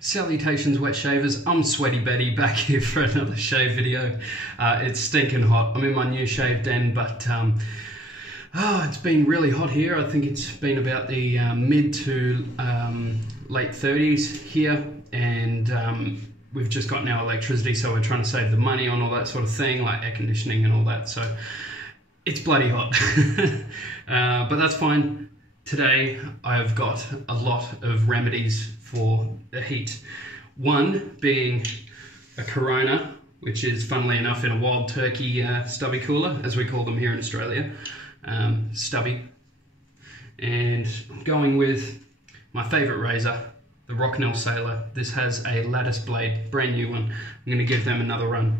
Salutations wet shavers, I'm Sweaty Betty back here for another shave video. It's stinking hot. I'm in my new shave den, but it's been really hot here. I think it's been about the mid to late 30s here, and we've just got now electricity, so we're trying to save the money on all that sort of thing, like air conditioning and all that, so it's bloody hot. But that's fine. Today I've got a lot of remedies for the heat. One being a Corona, which is funnily enough in a wild turkey stubby cooler, as we call them here in Australia, stubby. And I'm going with my favourite razor, the Rocknell Sailor. This has a lattice blade, brand new one. I'm going to give them another run.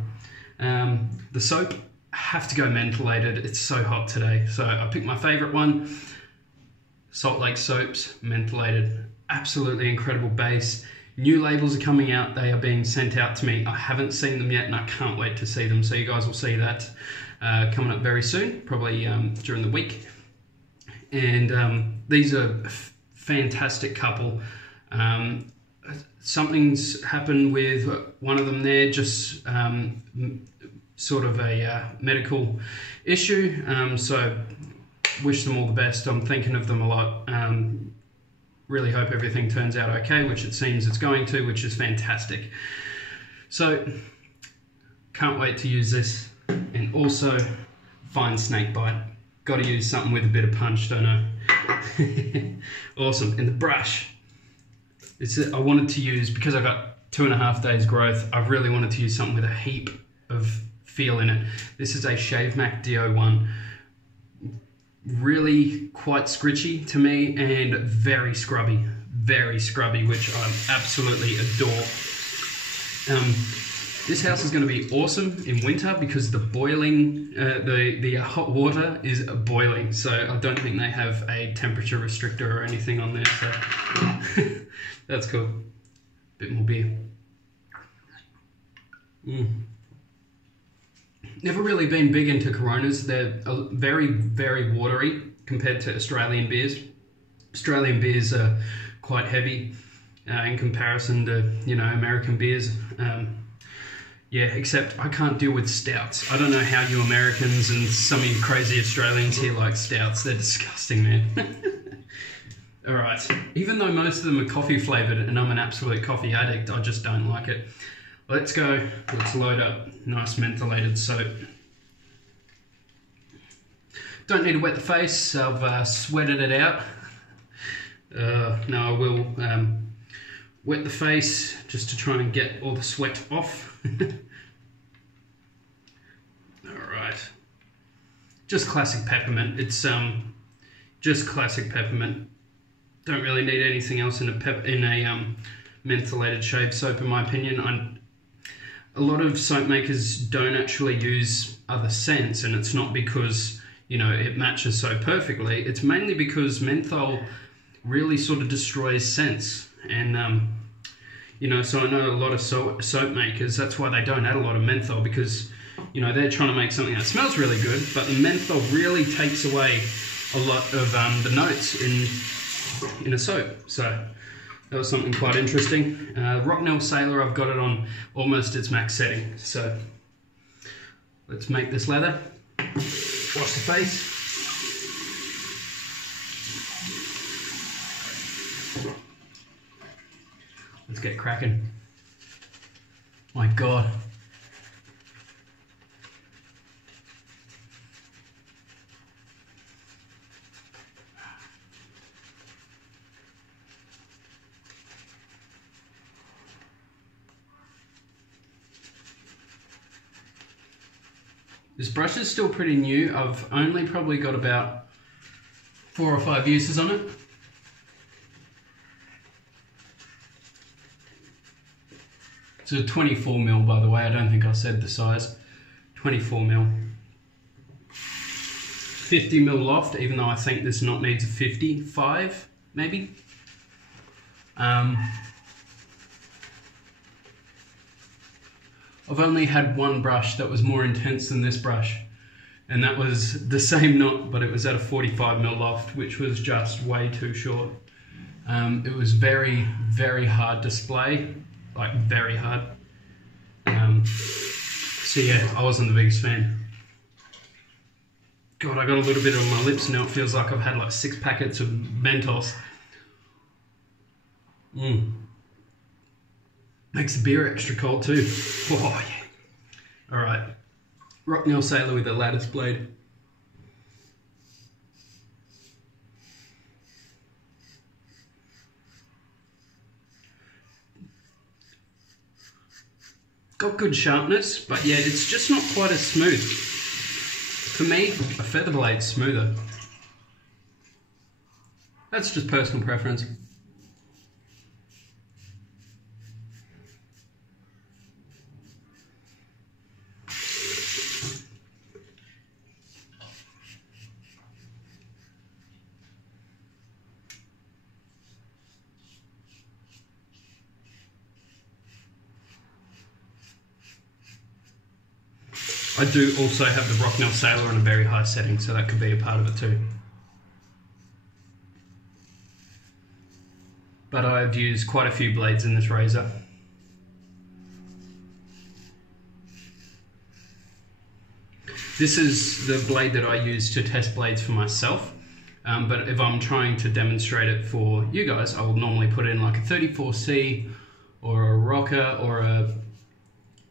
The soap, I have to go Mentholated. It's so hot today, so I picked my favourite one. Salt Lake Soaps, Mentholated. Absolutely incredible base. New labels are coming out. They are being sent out to me. I haven't seen them yet, and I can't wait to see them. So you guys will see that coming up very soon, probably during the week. And these are a fantastic couple. Something's happened with one of them there, just sort of a medical issue. So wish them all the best. I'm thinking of them a lot. Really hope everything turns out okay, which it seems it's going to, which is fantastic. So can't wait to use this. And also fine snake bite. Got to use something with a bit of punch, don't I? Awesome. And the brush, I wanted to use, because I got 2.5 days growth, I really wanted to use something with a heap of feel in it. This is a Shave Mac DO1. Really quite scritchy to me and very scrubby, which I absolutely adore. This house is going to be awesome in winter because the boiling, the hot water is boiling, so I don't think they have a temperature restrictor or anything on there, so that's cool. Bit more beer. Never really been big into Coronas. They're very, very watery compared to Australian beers. Australian beers are quite heavy in comparison to, you know, American beers. Yeah, except I can't deal with stouts. I don't know how you Americans and some of you crazy Australians here like stouts. They're disgusting, man. All right. Even though most of them are coffee flavored and I'm an absolute coffee addict, I just don't like it. Let's go, let's load up nice mentholated soap. Don't need to wet the face, I've sweated it out. Now I will wet the face just to try and get all the sweat off. Alright, just classic peppermint. It's just classic peppermint. Don't really need anything else in a mentholated shave soap, in my opinion. A lot of soap makers don't actually use other scents, and it's not because, you know, it matches so perfectly. It's mainly because menthol really sort of destroys scents, and you know, so I know a lot of soap makers, that's why they don't add a lot of menthol, because, you know, they're trying to make something that smells really good, but the menthol really takes away a lot of the notes in a soap. So that was something quite interesting. Rocknell Sailor, I've got it on almost its max setting. So let's make this lather. Wash the face. Let's get cracking. My God. This brush is still pretty new. I've only probably got about 4 or 5 uses on it. It's a 24mm, by the way. I don't think I said the size. 24mm. 50mm loft, even though I think this knot needs a 55, maybe. I've only had one brush that was more intense than this brush, and that was the same knot, but it was at a 45mm loft, which was just way too short. It was very, very hard to splay, like very hard. So yeah, I wasn't the biggest fan. God, I got a little bit on my lips now. It feels like I've had like 6 packets of Mentos. Makes the beer extra cold too. Oh yeah. All right, Rocknell Sailor with a lattice blade. Got good sharpness, but yeah, it's just not quite as smooth. For me, a feather blade's smoother. That's just personal preference. I do also have the Rocknell Sailor on a very high setting, so that could be a part of it too. But I've used quite a few blades in this razor. This is the blade that I use to test blades for myself, but if I'm trying to demonstrate it for you guys, I will normally put in like a 34C or a Rocker or a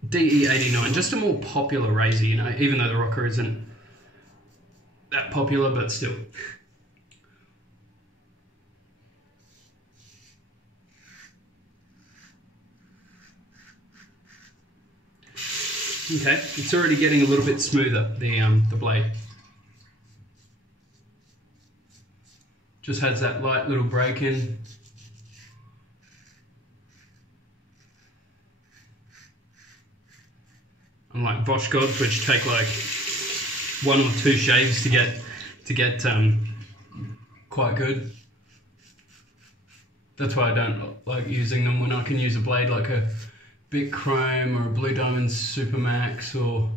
DE89, just a more popular razor, you know, even though the Rocker isn't that popular, but still. Okay, it's already getting a little bit smoother, the blade. Just has that light little break in. Unlike Bosch Gods, which take like 1 or 2 shaves to get quite good. That's why I don't like using them when I can use a blade like a Bic Chrome or a Blue Diamond Supermax or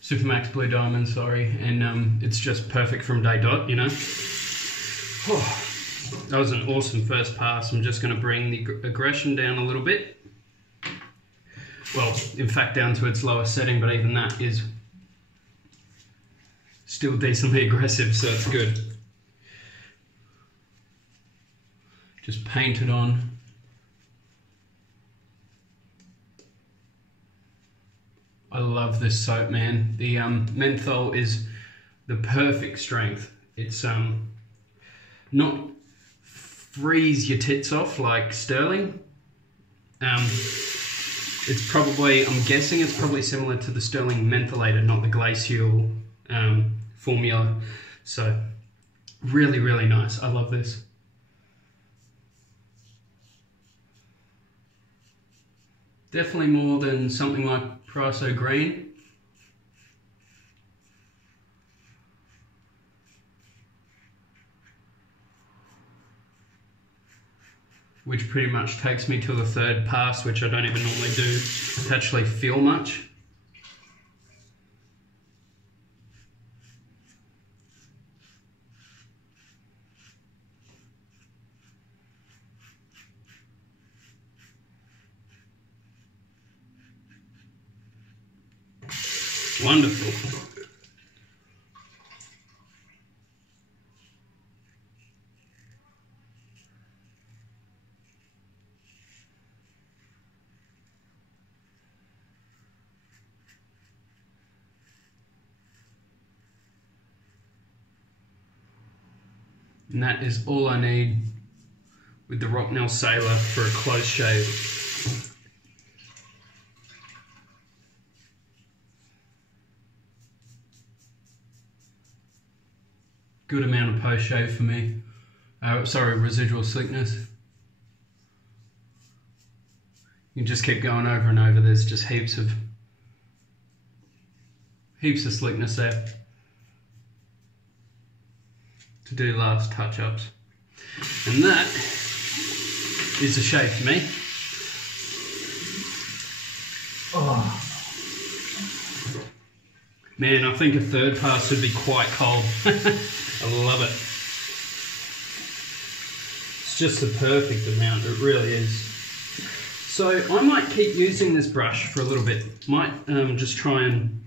Supermax Blue Diamond, sorry, and it's just perfect from day dot, you know. Oh, that was an awesome first pass. I'm just going to bring the aggression down a little bit. Well, in fact, down to its lowest setting, but even that is still decently aggressive, so it's good. Just paint it on. I love this soap, man. The menthol is the perfect strength. It's not freeze your tits off like Sterling. It's probably, I'm guessing it's probably similar to the Sterling Mentholated, not the Glacial formula. So really, really nice. I love this. Definitely more than something like Praso Green. Which pretty much takes me to the 3rd pass, which I don't even normally do to actually feel much. Wonderful. And that is all I need with the Rocknell Sailor for a close shave. Good amount of post shave for me. Sorry, residual slickness. You can just keep going over and over. There's just heaps of slickness there to do last touch-ups. And that is a shave for me. Oh. Man, I think a 3rd pass would be quite cold. I love it. It's just the perfect amount, it really is. So I might keep using this brush for a little bit. Might just try and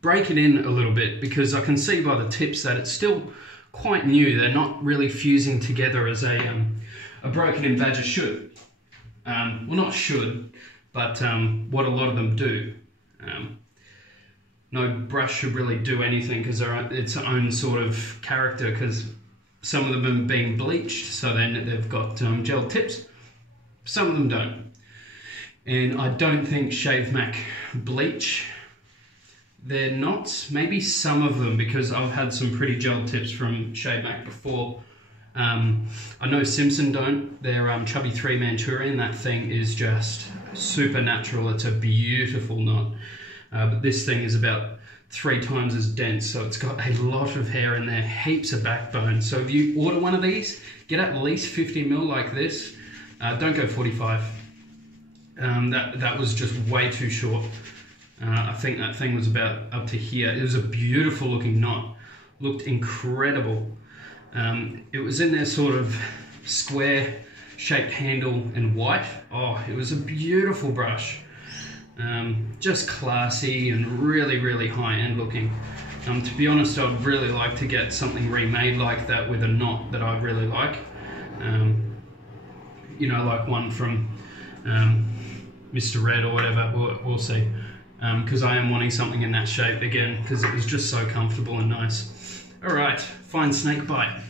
break it in a little bit, because I can see by the tips that it's still quite new. They're not really fusing together as a broken in badger should. Well, not should, but what a lot of them do. No brush should really do anything because they're its own sort of character, because some of them have been bleached, so then they've got gel tips. Some of them don't. And I don't think Shave Mac bleach. They're not. Maybe some of them, because I've had some pretty gel tips from Shave Mac before. I know Simpson don't. Their Chubby 3 Manchurian, that thing is just super natural. It's a beautiful knot. But this thing is about 3 times as dense, so it's got a lot of hair in there, heaps of backbone. So if you order one of these, get at least 50 mil like this. Don't go 45. That was just way too short. I think that thing was about up to here. It was a beautiful looking knot. Looked incredible. It was in their sort of square shaped handle in white. Oh, it was a beautiful brush. Just classy and really, really high-end looking. To be honest, I'd really like to get something remade like that with a knot that I really like. You know, like one from Mr. Red or whatever, we'll see. Because I am wanting something in that shape again, because it was just so comfortable and nice. Alright, fine snake bite.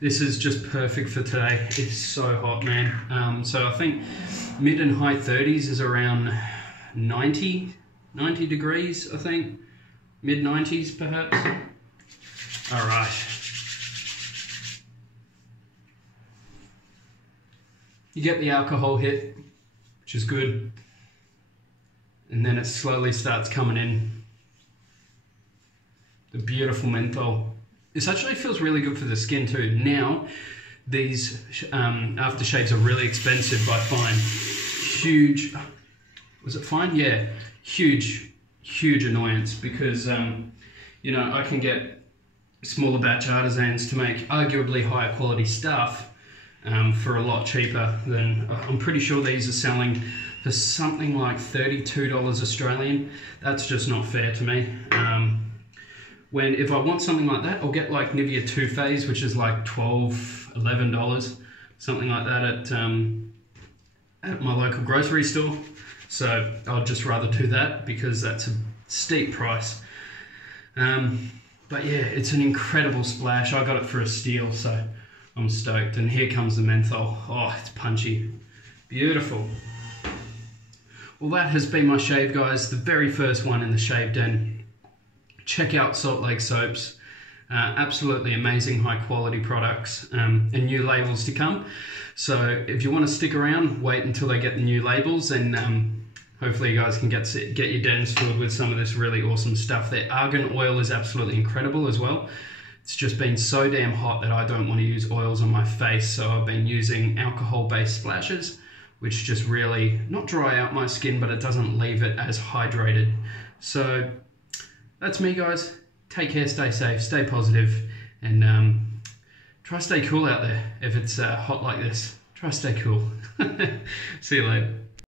This is just perfect for today. It's so hot, man. So I think mid and high 30s is around 90 degrees, I think. Mid 90s perhaps. Alright. You get the alcohol hit, which is good. And then it slowly starts coming in. The beautiful menthol. This actually feels really good for the skin too. Now, these aftershaves are really expensive by fine. Huge, was it fine? Yeah, huge annoyance, because, you know, I can get smaller batch artisans to make arguably higher quality stuff for a lot cheaper than, I'm pretty sure these are selling for something like $32 Australian. That's just not fair to me. If I want something like that, I'll get like Nivea Too Faced, which is like $12, $11, something like that at my local grocery store. So I'd just rather do that, because that's a steep price. But yeah, it's an incredible splash. I got it for a steal, so I'm stoked. And here comes the menthol. Oh, it's punchy. Beautiful. Well, that has been my shave, guys. The very first one in the Shave Den. Check out Salt Lake Soaps. Absolutely amazing high quality products, and new labels to come. So if you want to stick around, wait until they get the new labels, and hopefully you guys can get your dens filled with some of this really awesome stuff. Their argan oil is absolutely incredible as well. It's just been so damn hot that I don't want to use oils on my face, so I've been using alcohol-based splashes, which just really, not dry out my skin, but it doesn't leave it as hydrated. So that's me, guys. Take care, stay safe, stay positive, and try to stay cool out there. If it's hot like this, try to stay cool. See you later.